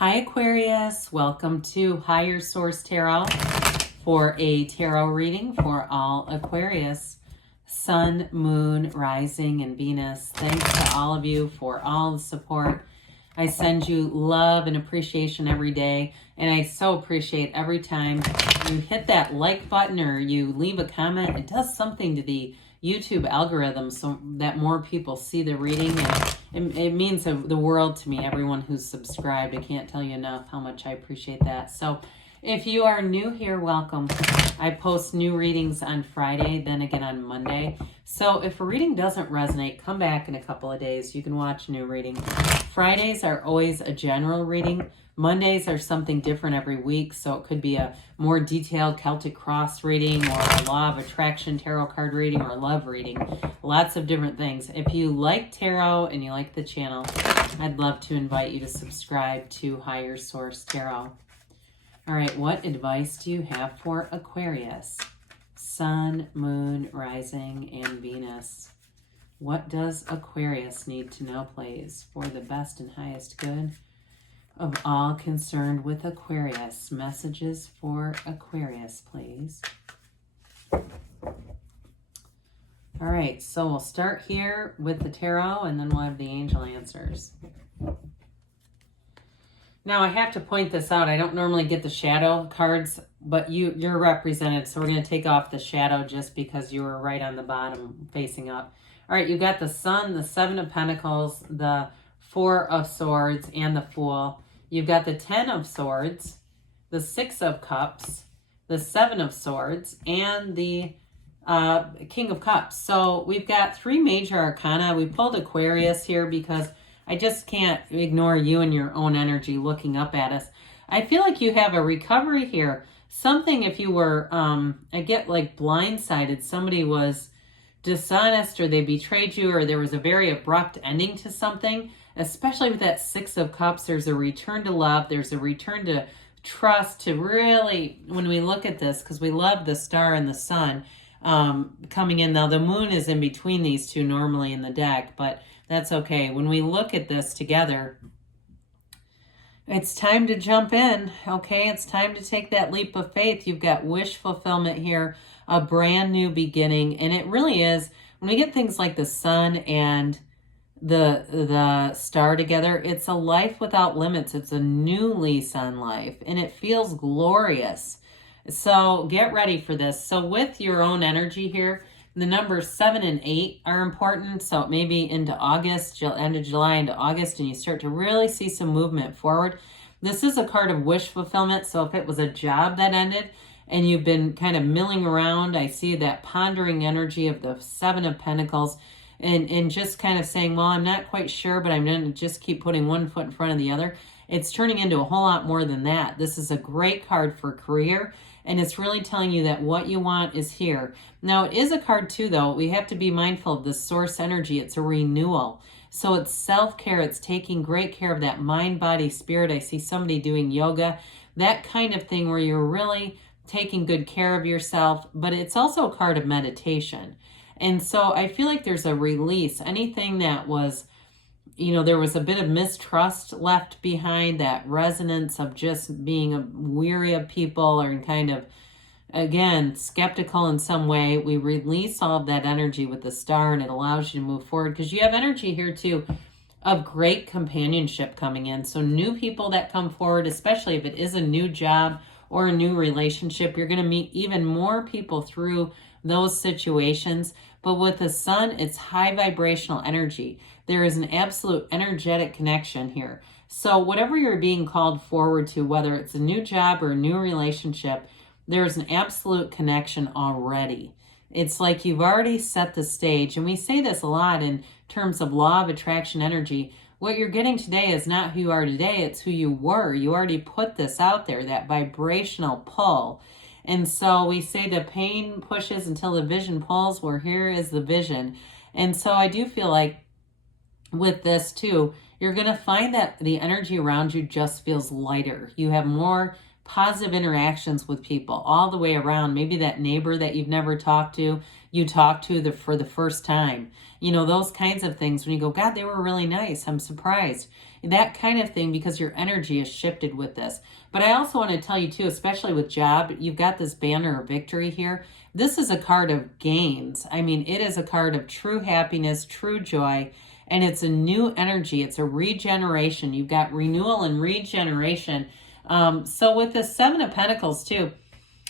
Hi Aquarius, welcome to Higher Source Tarot for a tarot reading for all Aquarius, Sun, Moon, Rising, and Venus. Thanks to all of you for all the support. I send you love and appreciation every day, and I so appreciate every time you hit that like button or you leave a comment. It does something to the YouTube algorithm so that more people see the reading, and it means the world to me, everyone who's subscribed. I can't tell you enough how much I appreciate that. So if you are new here, welcome. I post new readings on Friday, then again on Monday. So if a reading doesn't resonate, come back in a couple of days. You can watch a new reading. Fridays are always a general reading. Mondays are something different every week, so it could be a more detailed Celtic cross reading or a law of attraction tarot card reading or love reading. Lots of different things. If you like tarot and you like the channel, I'd love to invite you to subscribe to Higher Source Tarot. All right, what advice do you have for Aquarius? Sun, Moon, Rising, and Venus. What does Aquarius need to know, please, for the best and highest good of all concerned with Aquarius? Messages for Aquarius, please. All right, so we'll start here with the tarot, and then we'll have the angel answers. Now, I have to point this out. I don't normally get the shadow cards, but you're represented, so we're going to take off the shadow just because you were right on the bottom facing up. All right, you got the Sun, the Seven of Pentacles, the Four of Swords, and the Fool. You've got the Ten of Swords, the Six of Cups, the Seven of Swords, and the King of Cups. So we've got three major arcana. We pulled Aquarius here because I just can't ignore you and your own energy looking up at us. I feel like you have a recovery here. Something, if you were, I get like blindsided, somebody was dishonest or they betrayed you or there was a very abrupt ending to something, especially with that Six of Cups. There's a return to love. There's a return to trust, to really, when we look at this, because we love the star and the sun coming in. Now, the moon is in between these two normally in the deck, but that's okay. When we look at this together, it's time to jump in, okay? It's time to take that leap of faith. You've got wish fulfillment here, a brand new beginning, and it really is, when we get things like the sun and the star together, it's a life without limits. It's a new lease on life, and it feels glorious. So get ready for this. So with your own energy here, the numbers 7 and 8 are important. So maybe into August, end of July into August, and you start to really see some movement forward. This is a card of wish fulfillment. So if it was a job that ended and you've been kind of milling around, I see that pondering energy of the Seven of Pentacles and just kind of saying, well, I'm not quite sure, but I'm going to just keep putting one foot in front of the other. It's turning into a whole lot more than that. This is a great card for career, and it's really telling you that what you want is here. Now, it is a card too, though. We have to be mindful of the source energy. It's a renewal. So it's self-care. It's taking great care of that mind, body, spirit. I see somebody doing yoga, that kind of thing where you're really taking good care of yourself, but it's also a card of meditation. And so I feel like there's a release. Anything that was, there was a bit of mistrust left behind, that resonance of just being weary of people or kind of, again, skeptical in some way. We release all of that energy with the star, and it allows you to move forward because you have energy here too of great companionship coming in. So new people that come forward, especially if it is a new job or a new relationship, you're going to meet even more people through those situations. But with the sun, it's high vibrational energy. There is an absolute energetic connection here. So whatever you're being called forward to, whether it's a new job or a new relationship, there's an absolute connection already. It's like you've already set the stage. And we say this a lot in terms of law of attraction energy. What you're getting today is not who you are today. It's who you were. You already put this out there, that vibrational pull. And so we say the pain pushes until the vision pulls, where here is the vision. And so I do feel like with this too, you're going to find that the energy around you just feels lighter. You have more positive interactions with people all the way around. Maybe that neighbor that you've never talked to, you talked to for the first time. You know, those kinds of things when you go, God, they were really nice. I'm surprised. That kind of thing, because your energy is shifted with this. But I also want to tell you too, especially with job, you've got this banner of victory here. This is a card of gains. I mean, it is a card of true happiness, true joy, and it's a new energy. It's a regeneration. You've got renewal and regeneration. So with the Seven of Pentacles too,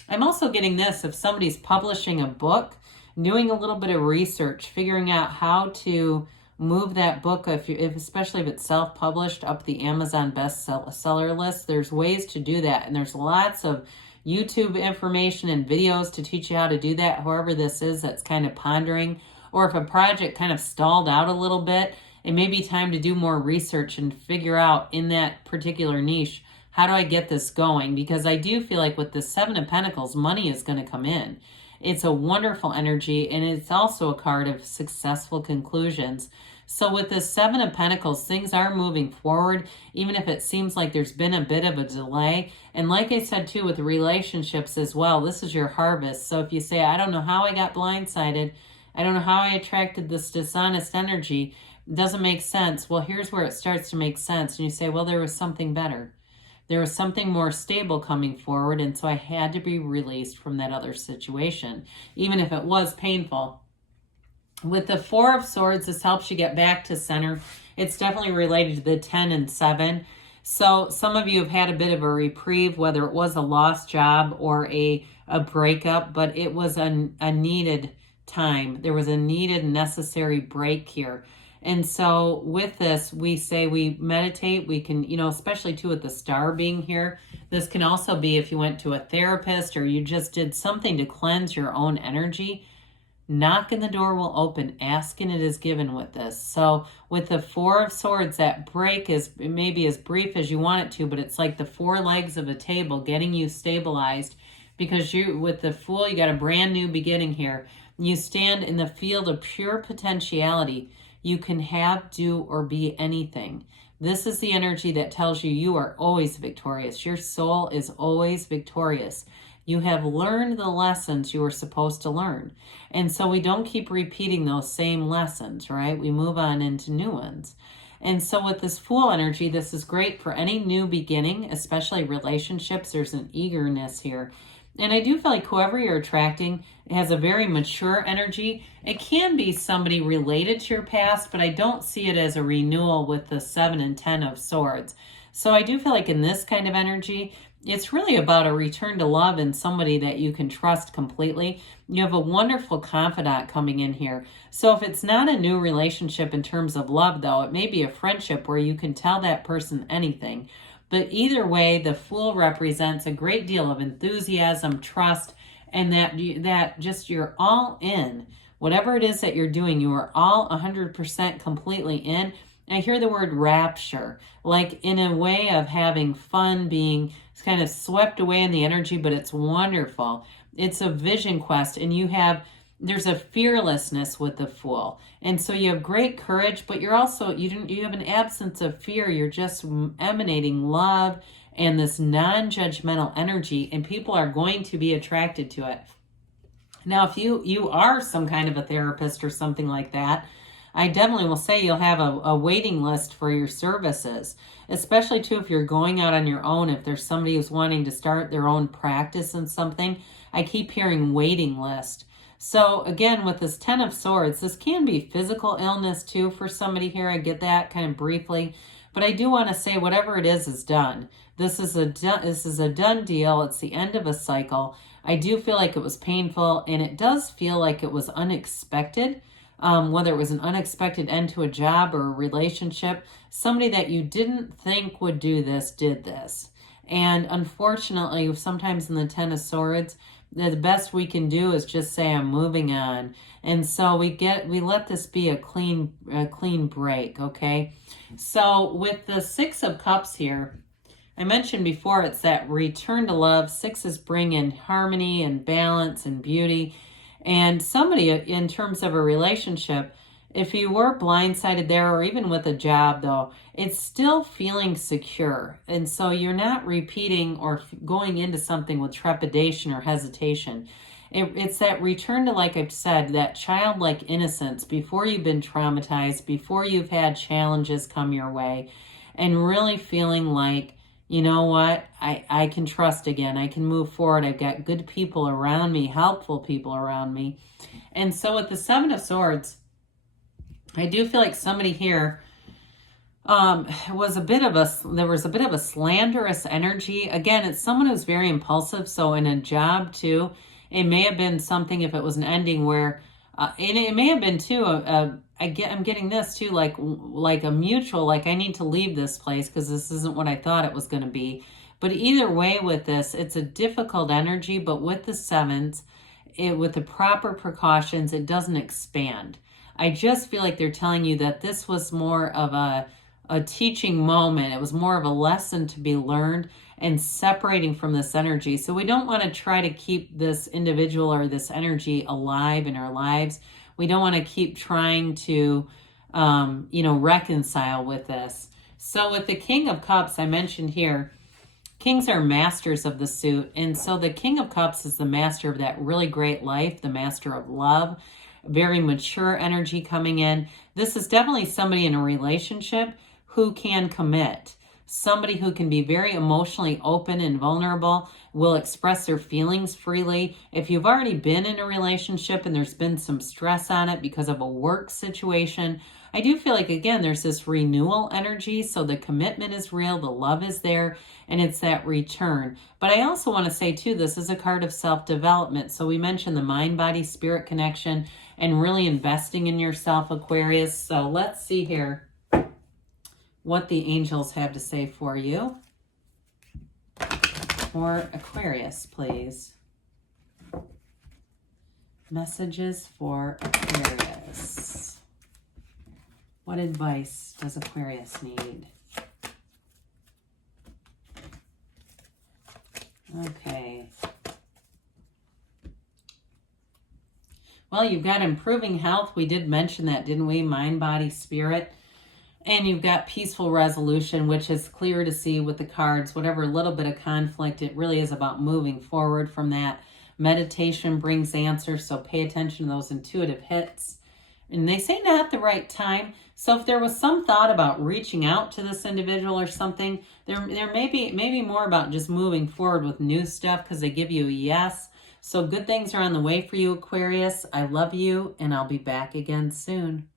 I'm also getting this, if somebody's publishing a book, doing a little bit of research, figuring out how to move that book, especially if it's self-published, up the Amazon bestseller list. There's ways to do that, and there's lots of YouTube information and videos to teach you how to do that. Whoever this is that's kind of pondering, or if a project kind of stalled out a little bit, it may be time to do more research and figure out in that particular niche, how do I get this going? Because I do feel like with the Seven of Pentacles, money is going to come in. It's a wonderful energy, and it's also a card of successful conclusions. So with the Seven of Pentacles, things are moving forward, even if it seems like there's been a bit of a delay. And like I said too, with the relationships as well, this is your harvest. So if you say, I don't know how I got blindsided, I don't know how I attracted this dishonest energy, it doesn't make sense. Well, here's where it starts to make sense. And you say, well, there was something better. There was something more stable coming forward, and so I had to be released from that other situation, even if it was painful. With the Four of Swords, this helps you get back to center. It's definitely related to the 10 and 7. So some of you have had a bit of a reprieve, whether it was a lost job or a breakup, but it was a needed time. There was a needed, necessary break here. And so with this, we say we meditate. We can, you know, especially too with the star being here, this can also be if you went to a therapist or you just did something to cleanse your own energy. Knock and the door will open. Ask and it is given with this. So with the Four of Swords, that break is maybe as brief as you want it to, but it's like the four legs of a table getting you stabilized, because you, with the Fool, you got a brand new beginning here. You stand in the field of pure potentiality. You can have, do, or be anything. This is the energy that tells you you are always victorious. Your soul is always victorious. You have learned the lessons you were supposed to learn. And so we don't keep repeating those same lessons, right? We move on into new ones. And so with this Fool energy, this is great for any new beginning, especially relationships. There's an eagerness here. And I do feel like whoever you're attracting has a very mature energy. It can be somebody related to your past, but I don't see it as a renewal with the 7 and 10 of Swords. So I do feel like in this kind of energy, it's really about a return to love and somebody that you can trust completely. You have a wonderful confidant coming in here. So if it's not a new relationship in terms of love, though, it may be a friendship where you can tell that person anything. But either way, the Fool represents a great deal of enthusiasm, trust, and that just you're all in. Whatever it is that you're doing, you are all 100% completely in. I hear the word rapture, like in a way of having fun, being kind of swept away in the energy, but it's wonderful. It's a vision quest, and there's a fearlessness with the Fool. And so you have great courage, but you're also, you have an absence of fear. You're just emanating love and this non-judgmental energy, and people are going to be attracted to it. Now, if you are some kind of a therapist or something like that, I definitely will say you'll have a waiting list for your services, especially too if you're going out on your own. If there's somebody who's wanting to start their own practice in something, I keep hearing waiting list. So again, with this 10 of Swords, this can be physical illness too for somebody here. I get that kind of briefly, but I do want to say whatever it is done. This is a done deal. It's the end of a cycle. I do feel like it was painful, and it does feel like it was unexpected. Whether it was an unexpected end to a job or a relationship, somebody that you didn't think would do this did this. And unfortunately, sometimes in the 10 of Swords, the best we can do is just say, I'm moving on. And so we let this be a clean break, okay? So with the 6 of Cups here, I mentioned before, it's that return to love. 6s bring in harmony and balance and beauty. And somebody, in terms of a relationship, if you were blindsided there, or even with a job though, it's still feeling secure. And so you're not repeating or going into something with trepidation or hesitation. It's that return to, like I've said, that childlike innocence before you've been traumatized, before you've had challenges come your way, and really feeling like, you know what, I can trust again. I can move forward. I've got good people around me, helpful people around me. And so with the Seven of Swords, I do feel like somebody here there was a bit of a slanderous energy. Again, it's someone who's very impulsive. So in a job too, it may have been something, if it was an ending where, and it may have been too, I'm getting this too, like a mutual, like I need to leave this place because this isn't what I thought it was going to be. But either way with this, it's a difficult energy, but with the sevens, with the proper precautions, it doesn't expand. I just feel like they're telling you that this was more of a teaching moment. It was more of a lesson to be learned and separating from this energy. So we don't want to try to keep this individual or this energy alive in our lives. We don't want to keep trying to, reconcile with this. So with the King of Cups, I mentioned here, kings are masters of the suit. And so the King of Cups is the master of that really great life, the master of love, very mature energy coming in. This is definitely somebody in a relationship who can commit. Somebody who can be very emotionally open and vulnerable, will express their feelings freely. If you've already been in a relationship and there's been some stress on it because of a work situation, I do feel like, again, there's this renewal energy. So the commitment is real, the love is there, and it's that return. But I also want to say, too, this is a card of self-development. So we mentioned the mind, body, spirit connection and really investing in yourself, Aquarius. So let's see here what the angels have to say for you. For Aquarius, please. Messages for Aquarius. What advice does Aquarius need? Okay. Well, you've got improving health. We did mention that, didn't we? Mind, body, spirit. And you've got peaceful resolution, which is clear to see with the cards. Whatever little bit of conflict, it really is about moving forward from that. Meditation brings answers, so pay attention to those intuitive hits. And they say not at the right time. So if there was some thought about reaching out to this individual or something, there may be more about just moving forward with new stuff because they give you a yes. So good things are on the way for you, Aquarius. I love you, and I'll be back again soon.